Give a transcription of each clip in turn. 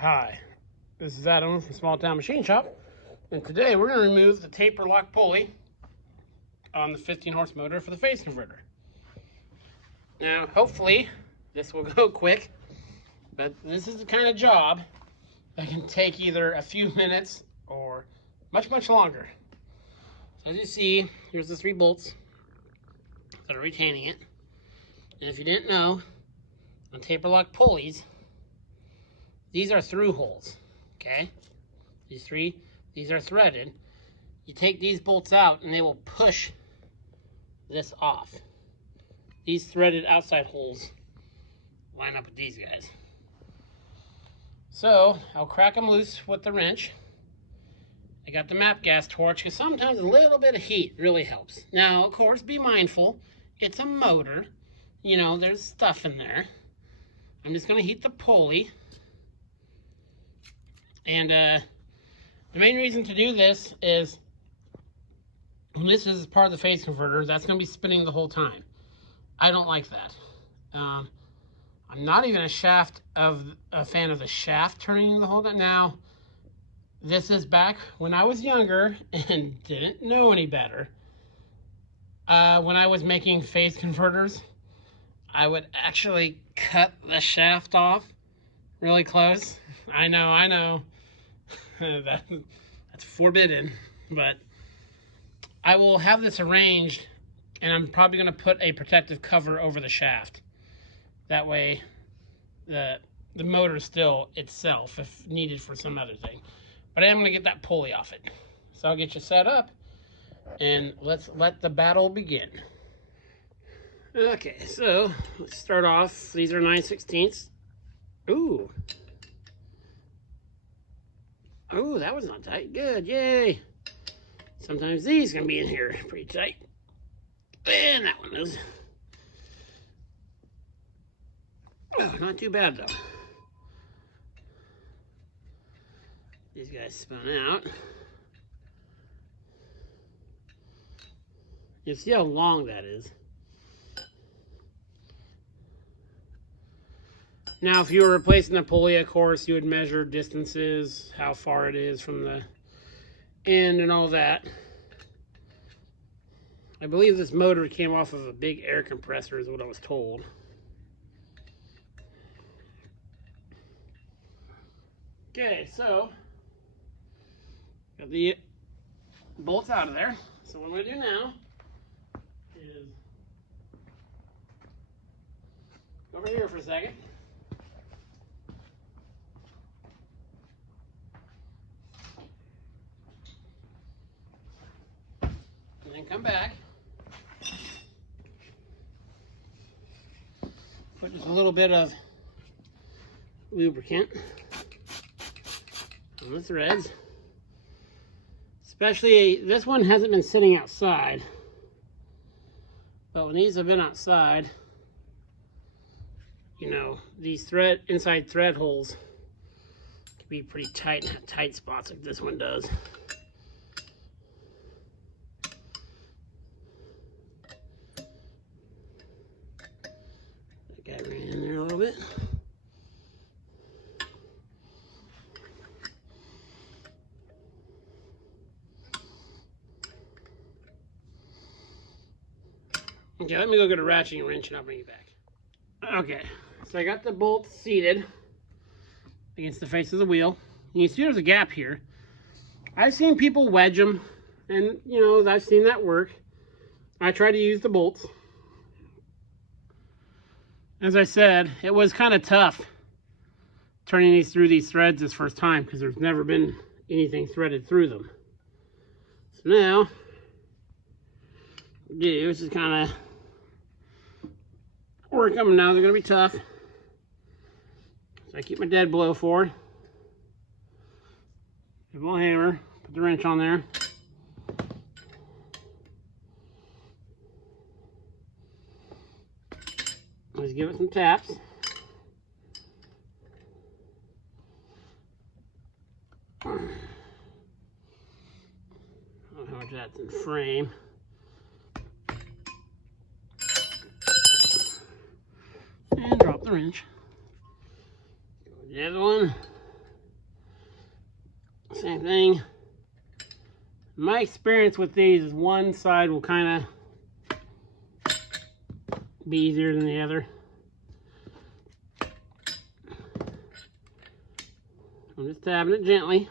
Hi, this is Adam from Small Town Machine Shop, and today we're going to remove the taper lock pulley on the 15 horse motor for the phase converter. Now, hopefully, this will go quick, but this is the kind of job that can take either a few minutes or much longer. So as you see, here's the 3 bolts that are retaining it. And if you didn't know, on taper lock pulleys, these are through holes, okay? These are threaded. You take these bolts out and they will push this off. These threaded outside holes line up with these guys. So I'll crack them loose with the wrench. I got the MAP gas torch because sometimes a little bit of heat really helps. Now, of course, be mindful. It's a motor. You know, there's stuff in there. I'm just going to heat the pulley. And the main reason to do this is when this is part of the phase converter, that's going to be spinning the whole time. I don't like that. I'm not even a fan of the shaft turning the whole time. Now, this is back when I was younger and didn't know any better. When I was making phase converters, I would actually cut the shaft off really close. I know. That's forbidden, but I will have this arranged, and I'm probably going to put a protective cover over the shaft. That way, the motor is still itself if needed for some other thing. But I am going to get that pulley off it. So I'll get you set up, and let's let the battle begin. Okay, so let's start off. These are 9/16. Ooh. Oh, that was not tight. Good, yay. Sometimes these can be in here pretty tight. And that one is. Oh, not too bad though. These guys spun out. You see how long that is. Now, if you were replacing the pulley, of course, you would measure distances, how far it is from the end and all that. I believe this motor came off of a big air compressor is what I was told. Okay, so got the bolts out of there. So what I'm going to do now is go over here for a second. And then come back. Put just a little bit of lubricant on the threads. Especially, this one hasn't been sitting outside. But when these have been outside, you know, these inside thread holes can be pretty tight and have tight spots like this one does. That guy ran in there a little bit. Okay, let me go get a ratcheting wrench and I'll bring you back. Okay, so I got the bolts seated against the face of the wheel. And you see there's a gap here. I've seen people wedge them, and you know, I've seen that work. I try to use the bolts. As I said, it was kind of tough turning these through these threads this first time because there's never been anything threaded through them. So now, this is kind of work them now. They're going to be tough. So I keep my dead blow forward. Give a little hammer. Put the wrench on there. Let's give it some taps. I don't know how much that's in frame. And drop the wrench. The other one. Same thing. My experience with these is one side will kind of be easier than the other. I'm just tapping it gently.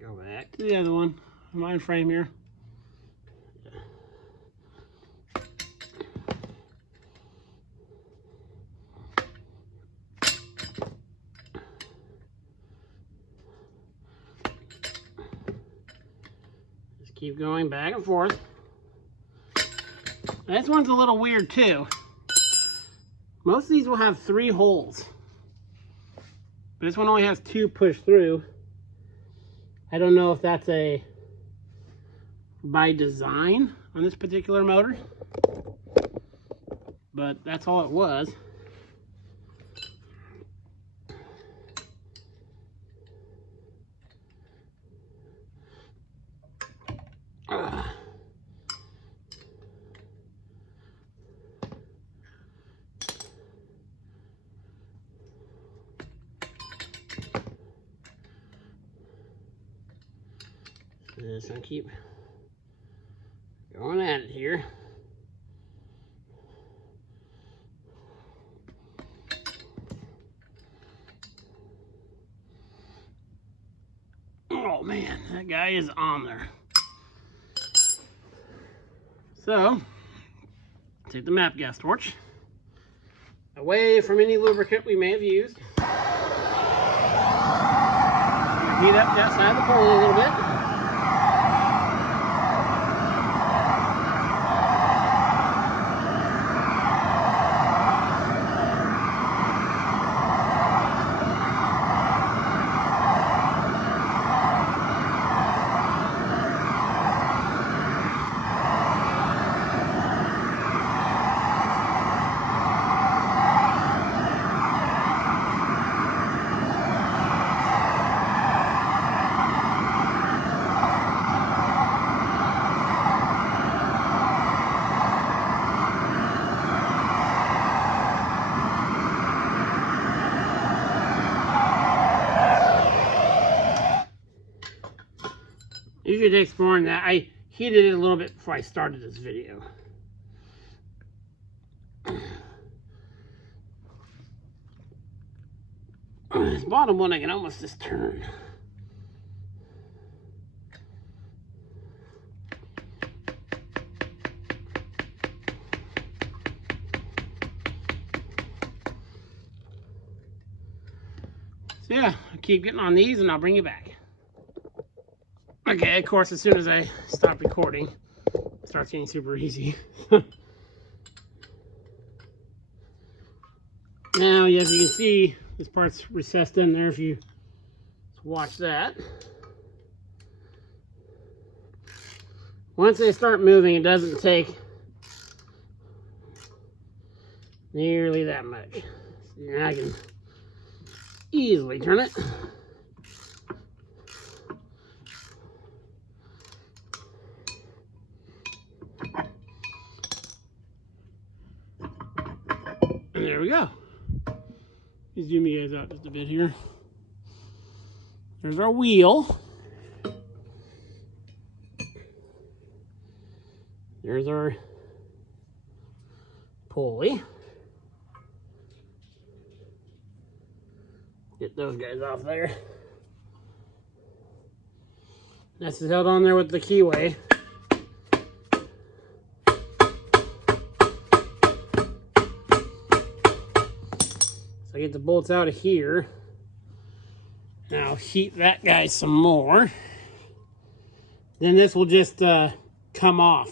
Go back to the other one. Mind frame here. Just keep going back and forth. This one's a little weird too. Most of these will have 3 holes. But this one only has 2 pushed through. I don't know if that's by design on this particular motor, but that's all it was. Just gonna keep going at it here. Oh man, that guy is on there. So, take the MAP gas torch away from any lubricant we may have used. Heat up that side of the pulley a little bit. Usually it takes more than that. I heated it a little bit before I started this video. This bottom one I can almost just turn. So yeah, I'll keep getting on these and I'll bring you back. Okay, of course, as soon as I stop recording, it starts getting super easy. Now, as you can see, this part's recessed in there if you watch that. Once they start moving, it doesn't take nearly that much. So I can easily turn it. And there we go. Let me zoom you guys out just a bit here. There's our wheel. There's our pulley. Get those guys off there. That's held on there with the keyway. So I get the bolts out of here. Now heat that guy some more. Then this will just come off.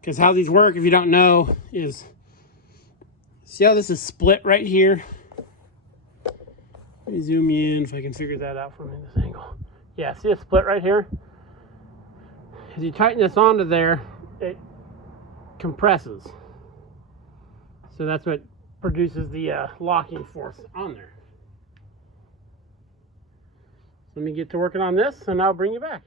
Because how these work, if you don't know, is see how this is split right here? Let me zoom you in if I can figure that out from this angle. Yeah, see a split right here? As you tighten this onto there, it compresses. So that's what produces the locking force on there. So let me get to working on this and I'll bring you back.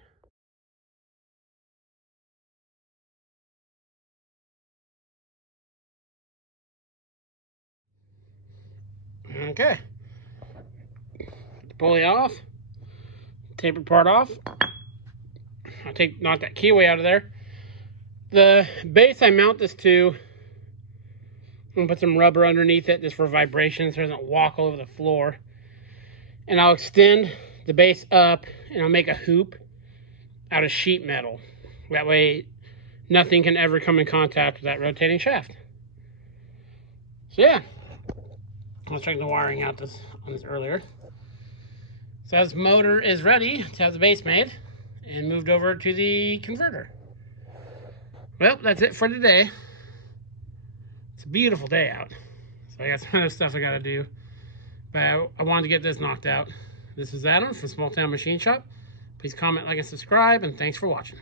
Okay. Get the pulley off. Taper part off. I'll knock that keyway out of there. The base I mount this to, I'm going to put some rubber underneath it just for vibration so it doesn't walk all over the floor. And I'll extend the base up and I'll make a hoop out of sheet metal. That way nothing can ever come in contact with that rotating shaft. So yeah, let's check the wiring out on this earlier. So this motor is ready to have the base made and moved over to the converter. Well, that's it for today. It's a beautiful day out. So I got some other stuff I gotta do. But I wanted to get this knocked out. This is Adam from Small Town Machine Shop. Please comment, like, and subscribe, and thanks for watching.